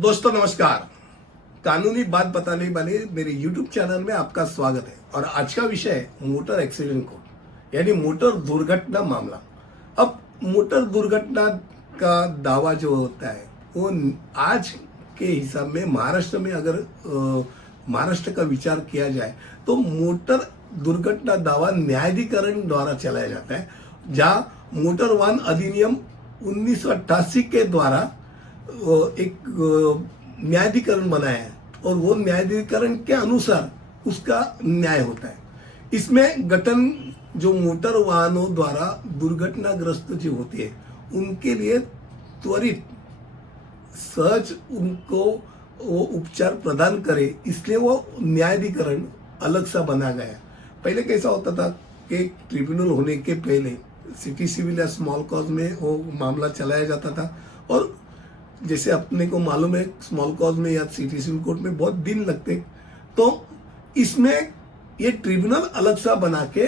दोस्तों नमस्कार। कानूनी बात बताने वाले मेरे YouTube चैनल में आपका स्वागत है। और आज का विषय है मोटर एक्सीडेंट कोड यानी मोटर दुर्घटना मामला। अब मोटर दुर्घटना का दावा जो होता है वो आज के हिसाब में महाराष्ट्र में अगर महाराष्ट्र का विचार किया जाए तो मोटर दुर्घटना दावा न्यायाधिकरण द्वारा चलाया जाता है, जहां मोटर वाहन अधिनियम 1988 के द्वारा एक न्यायाधिकरण बनाया है और वो न्यायाधिकरण के अनुसार उसका न्याय होता है। इसमें गठन जो मोटर वाहनों द्वारा दुर्घटनाग्रस्त जो होते हैं उनके लिए त्वरित सहज उनको वो उपचार प्रदान करे, इसलिए वो न्यायाधिकरण अलग सा बना गया। पहले कैसा होता था कि ट्रिब्यूनल होने के पहले सिटी सिविल या स्मॉल कॉज में वो मामला चलाया जाता था, और जैसे अपने को मालूम है स्मॉल कॉज में या सिटी सिविल कोर्ट में बहुत दिन लगते, तो इसमें ये ट्रिब्यूनल अलग सा बना के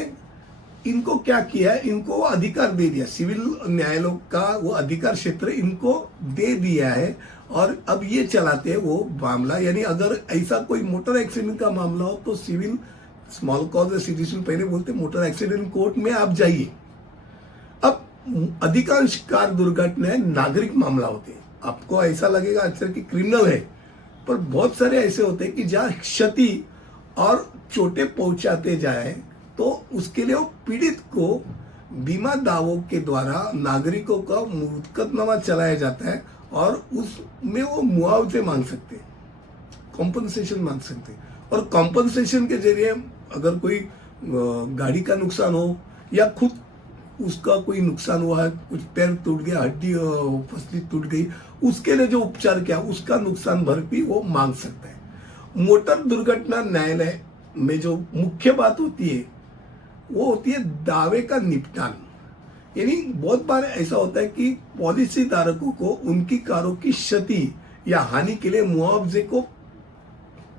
इनको क्या किया, इनको अधिकार दे दिया, सिविल न्यायालयों का वो अधिकार क्षेत्र इनको दे दिया है। और अब ये चलाते हैं वो मामला, यानी अगर ऐसा कोई मोटर एक्सीडेंट का मामला हो तो सिविल स्मॉल कॉज या सिटी सिविल पहले बोलते मोटर एक्सीडेंट कोर्ट में आप जाइए। अब अधिकांश कार दुर्घटनाएं नागरिक मामला होते हैं। आपको ऐसा लगेगा अक्सर कि क्रिमिनल है, पर बहुत सारे ऐसे होते हैं कि जहाँ क्षति और चोटें पहुंचाते जाए तो उसके लिए वो पीड़ित को बीमा दावों के द्वारा नागरिकों का मुकदमा चलाया जाता है और उसमें वो मुआवजे मांग सकते हैं, कॉम्पनसेशन मांग सकते हैं। और कॉम्पनसेशन के जरिए अगर कोई गाड़ी का नुकसान हो या खुद उसका कोई नुकसान हुआ है, कुछ पैर टूट गया, हड्डी पसली टूट गई, उसके लिए जो उपचार किया उसका नुकसान भरपाई वो मांग सकता है। मोटर दुर्घटना न्यायालय में जो मुख्य बात होती है वो होती है दावे का निपटान। यानी बहुत बार ऐसा होता है कि पॉलिसी धारकों को उनकी कारों की क्षति या हानि के लिए मुआवजे को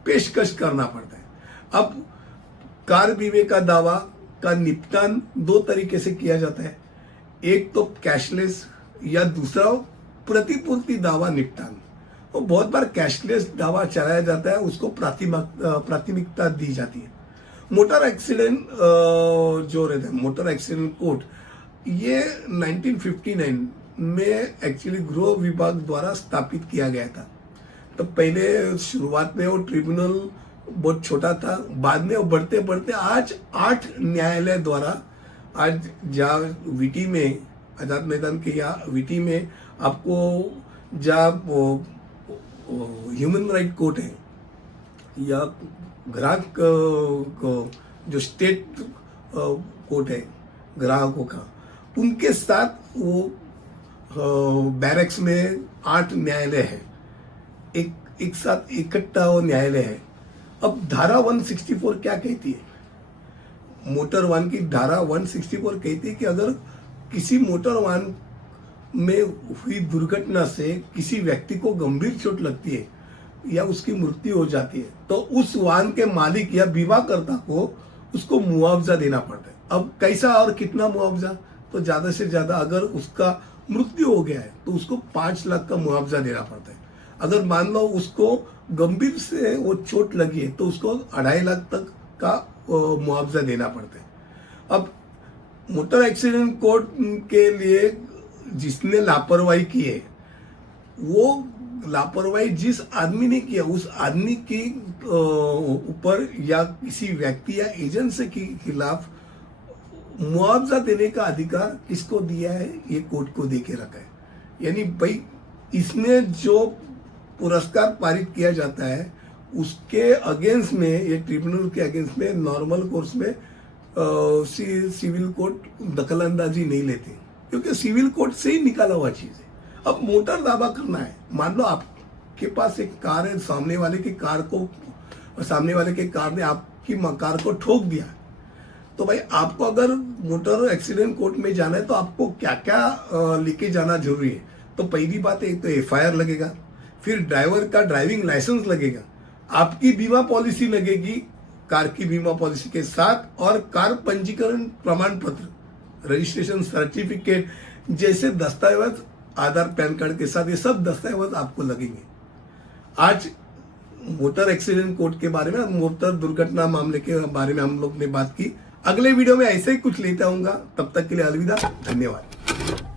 पेशकश करना पड़ता है। अब कार बीमे का दावा का निपटान दो तरीके से किया जाता है, एक तो कैशलेस या दूसरा प्रतिपूर्ति दावा निपटान। वो बहुत बार कैशलेस दावा चलाया जाता है, उसको प्राथमिकता दी जाती है। मोटर एक्सीडेंट जो रहता है मोटर एक्सीडेंट कोर्ट, ये 1959 में एक्चुअली गृह विभाग द्वारा स्थापित किया गया था। तो पहले शुरुआत में वो ट्रिब्यूनल बहुत छोटा था, बाद में वो बढ़ते बढ़ते आज 8 न्यायालय द्वारा, आज जहाँ वीटी में आजाद मैदान के या वीटी में आपको जहाँ ह्यूमन राइट कोर्ट है या ग्राहक जो स्टेट कोर्ट है ग्राहकों का, उनके साथ वो बैरक्स में 8 न्यायालय है, एक साथ इकट्ठा वो न्यायालय है। अब धारा 164 क्या कहती है? मोटर वाहन की धारा 164 कहती है कि अगर किसी मोटर वाहन में हुई दुर्घटना से किसी व्यक्ति को गंभीर चोट लगती है या उसकी मृत्यु हो जाती है तो उस वाहन के मालिक या बीमाकर्ता को उसको मुआवजा देना पड़ता है। अब कैसा और कितना मुआवजा? तो ज्यादा से ज्यादा अगर उसका मृत्यु हो गया है तो उसको 5 लाख का मुआवजा देना पड़ता है। अगर मान लो उसको गंभीर से वो चोट लगी है तो उसको 2.5 लाख तक का मुआवजा देना पड़ता है। अब मोटर एक्सीडेंट कोर्ट के लिए जिसने लापरवाही की है, वो लापरवाही जिस आदमी ने किया उस आदमी की ऊपर या किसी व्यक्ति या एजेंसी के खिलाफ मुआवजा देने का अधिकार किसको दिया है? ये कोर्ट को देके रखा है। यानी भाई इसमें जो पुरस्कार पारित किया जाता है उसके अगेंस्ट में, ये ट्रिब्यूनल के अगेंस्ट में नॉर्मल कोर्स में सिविल कोर्ट दखलंदाजी नहीं लेते, क्योंकि सिविल कोर्ट से ही निकाला हुआ चीज है। अब मोटर दावा करना है, मान लो आपके पास एक कार है, सामने वाले के कार ने आपकी कार को ठोक दिया, तो भाई आपको अगर मोटर एक्सीडेंट कोर्ट में जाना है तो आपको क्या क्या लेके जाना जरूरी है? तो पहली बात है, तो FIR लगेगा, फिर ड्राइवर का ड्राइविंग लाइसेंस लगेगा, आपकी बीमा पॉलिसी लगेगी कार की बीमा पॉलिसी के साथ, और कार पंजीकरण प्रमाण पत्र, रजिस्ट्रेशन सर्टिफिकेट जैसे दस्तावेज, आधार पैन कार्ड के साथ, ये सब दस्तावेज आपको लगेंगे। आज मोटर एक्सीडेंट कोड के बारे में, मोटर दुर्घटना मामले के बारे में हम लोग ने बात की। अगले वीडियो में ऐसे ही कुछ लेता हूँगा, तब तक के लिए अलविदा, धन्यवाद।